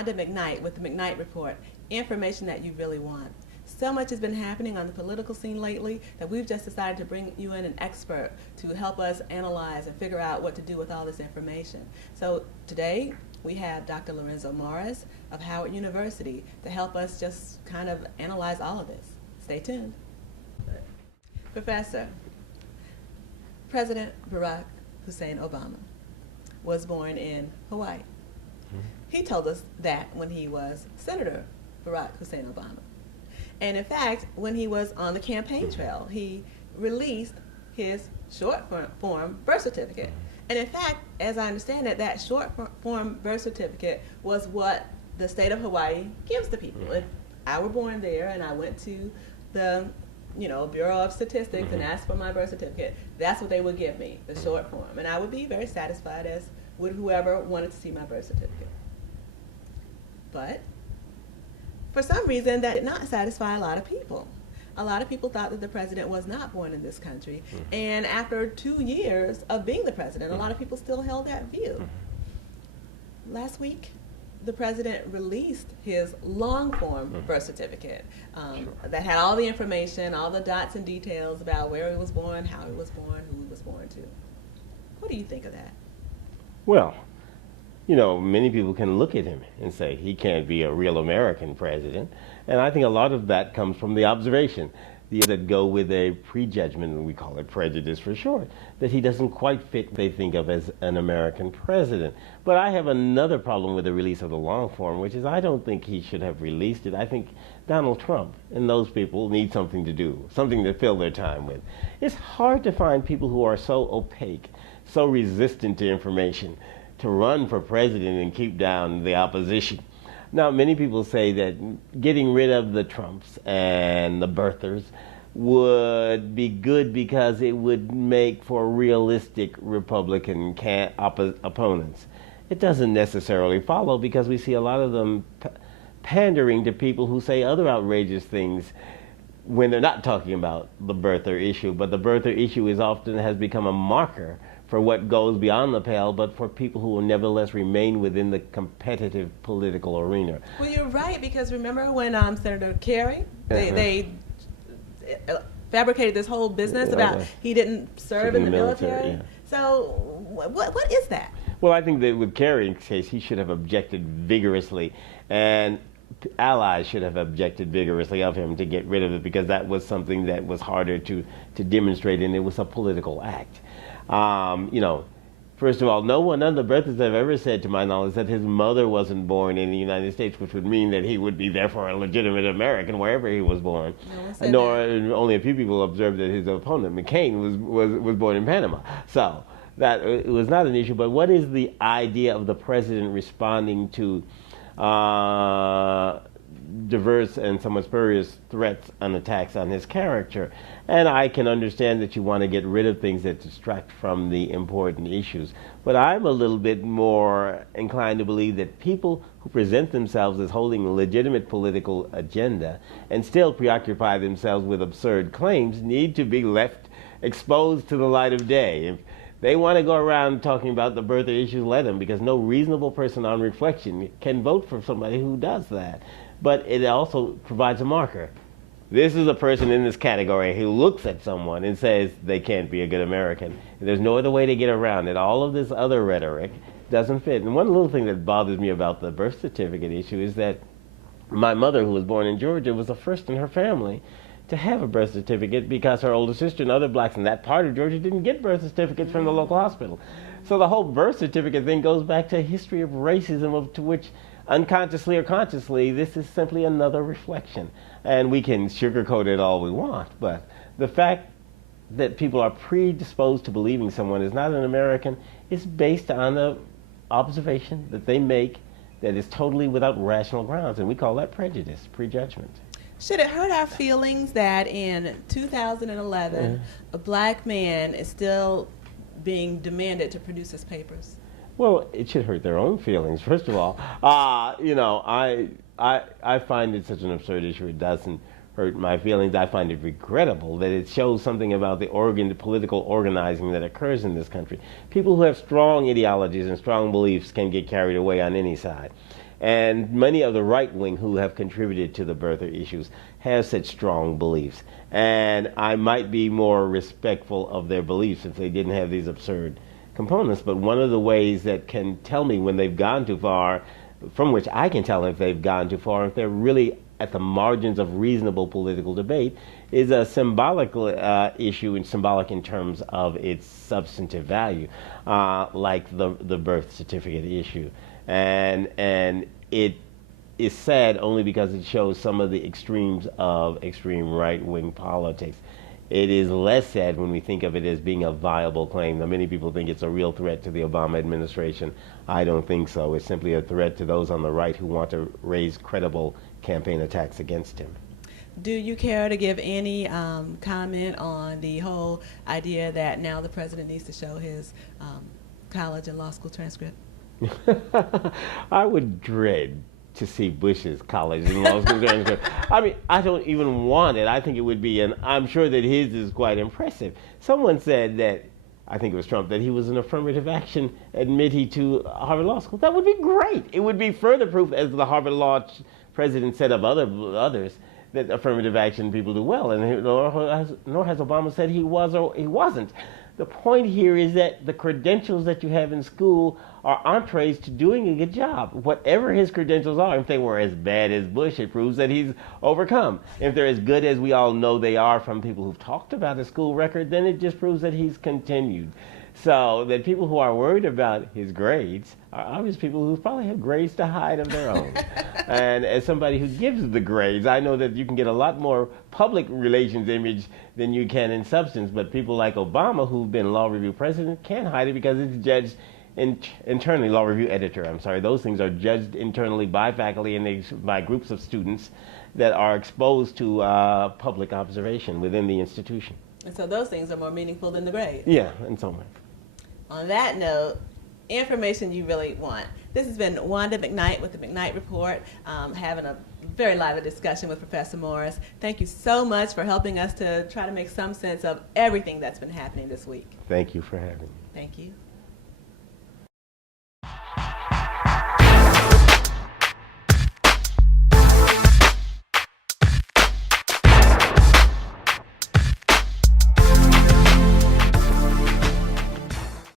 Wanda McKnight with the McKnight Report, information that you really want. So much has been happening on the political scene lately that we've just decided to bring you in an expert to help us analyze and figure out what to do with all this information. So today we have Dr. Lorenzo Morris of Howard University to help us just kind of analyze all of this. Stay tuned. Professor, President Barack Hussein Obama was born in Hawaii. He told us that when he was Senator Barack Hussein Obama. And in fact, when he was on the campaign trail, he released his short form birth certificate. And in fact, as I understand it, that short form birth certificate was what the state of Hawaii gives to people. If I were born there and I went to the Bureau of Statistics and asked for my birth certificate, that's what they would give me, the short form. And I would be very satisfied, as would whoever wanted to see my birth certificate. But for some reason, that did not satisfy a lot of people. A lot of people thought that the president was not born in this country. And after 2 years of being the president, a lot of people still held that view. Last week, the president released his long-form birth certificate that had all the information, all the dots and details about where he was born, how he was born, who he was born to. What do you think of that? Well, many people can look at him and say he can't be a real American president. And I think a lot of that comes from the observation that go with a prejudgment, and we call it prejudice for short, that he doesn't quite fit what they think of as an American president. But I have another problem with the release of the long form, which is I don't think he should have released it. I think Donald Trump and those people need something to do, something to fill their time with. It's hard to find people who are so opaque, so resistant to information, to run for president and keep down the opposition. Now, many people say that getting rid of the Trumps and the birthers would be good because it would make for realistic Republican opponents. It doesn't necessarily follow, because we see a lot of them pandering to people who say other outrageous things when they're not talking about the birther issue. But the birther issue has become a marker for what goes beyond the pale, but for people who will nevertheless remain within the competitive political arena. Well, you're right, because remember when Senator Kerry, they fabricated this whole business about he didn't serve in the military. So what is that? Well, I think that with Kerry's case, he should have objected vigorously, and allies should have objected vigorously of him to get rid of it, because that was something that was harder to demonstrate, and it was a political act. First of all, none of the birthers have ever said, to my knowledge, that his mother wasn't born in the United States, which would mean that he would be therefore a legitimate American wherever he was born. Only a few people observed that his opponent, McCain, was born in Panama. So that it was not an issue. But what is the idea of the president responding to diverse and somewhat spurious threats and attacks on his character? And I can understand that you want to get rid of things that distract from the important issues. But I'm a little bit more inclined to believe that people who present themselves as holding a legitimate political agenda and still preoccupy themselves with absurd claims need to be left exposed to the light of day. If they want to go around talking about the birther issues, let them, because no reasonable person on reflection can vote for somebody who does that. But it also provides a marker. This is a person in this category who looks at someone and says they can't be a good American. There's no other way to get around it. All of this other rhetoric doesn't fit. And one little thing that bothers me about the birth certificate issue is that my mother, who was born in Georgia, was the first in her family to have a birth certificate, because her older sister and other blacks in that part of Georgia didn't get birth certificates from the local hospital. So the whole birth certificate thing goes back to a history of racism, to which unconsciously or consciously, this is simply another reflection. And we can sugarcoat it all we want, but the fact that people are predisposed to believing someone is not an American is based on the observation that they make that is totally without rational grounds, and we call that prejudice, prejudgment. Should it hurt our feelings that in 2011, a black man is still being demanded to produce his papers? Well, it should hurt their own feelings, first of all. I find it such an absurd issue. It doesn't hurt my feelings. I find it regrettable that it shows something about the political organizing that occurs in this country. People who have strong ideologies and strong beliefs can get carried away on any side. And many of the right wing who have contributed to the birther issues have such strong beliefs. And I might be more respectful of their beliefs if they didn't have these absurd components. But one of the ways that can tell me when they've gone too far, from which I can tell if they've gone too far, if they're really at the margins of reasonable political debate, is a symbolic issue, and symbolic in terms of its substantive value, like the birth certificate issue. And it is sad only because it shows some of the extremes of extreme right-wing politics. It is less sad when we think of it as being a viable claim. Now, many people think it's a real threat to the Obama administration. I don't think so. It's simply a threat to those on the right who want to raise credible campaign attacks against him. Do you care to give any comment on the whole idea that now the president needs to show his college and law school transcript? I would dread to see Bush's college and law school transcript. I mean, I don't even want it. I think it would be, and I'm sure that his is quite impressive. Someone said that, I think it was Trump, that he was an affirmative action admittee to Harvard Law School. That would be great. It would be further proof, as the Harvard Law president said of others, that affirmative action people do well, and nor has Obama said he was or he wasn't. The point here is that the credentials that you have in school are entrees to doing a good job. Whatever his credentials are, if they were as bad as Bush, it proves that he's overcome. If they're as good as we all know they are from people who've talked about his school record, then it just proves that he's continued. So that people who are worried about his grades are obvious people who probably have grades to hide of their own. And as somebody who gives the grades, I know that you can get a lot more public relations image than you can in substance. But people like Obama, who've been law review president, can't hide it because it's judged internally, law review editor, I'm sorry. Those things are judged internally by faculty and by groups of students that are exposed to public observation within the institution. And so those things are more meaningful than the grade. Yeah, in some way. On that note, information you really want. This has been Wanda McKnight with the McKnight Report, having a very lively discussion with Professor Morris. Thank you so much for helping us to try to make some sense of everything that's been happening this week. Thank you for having me. Thank you.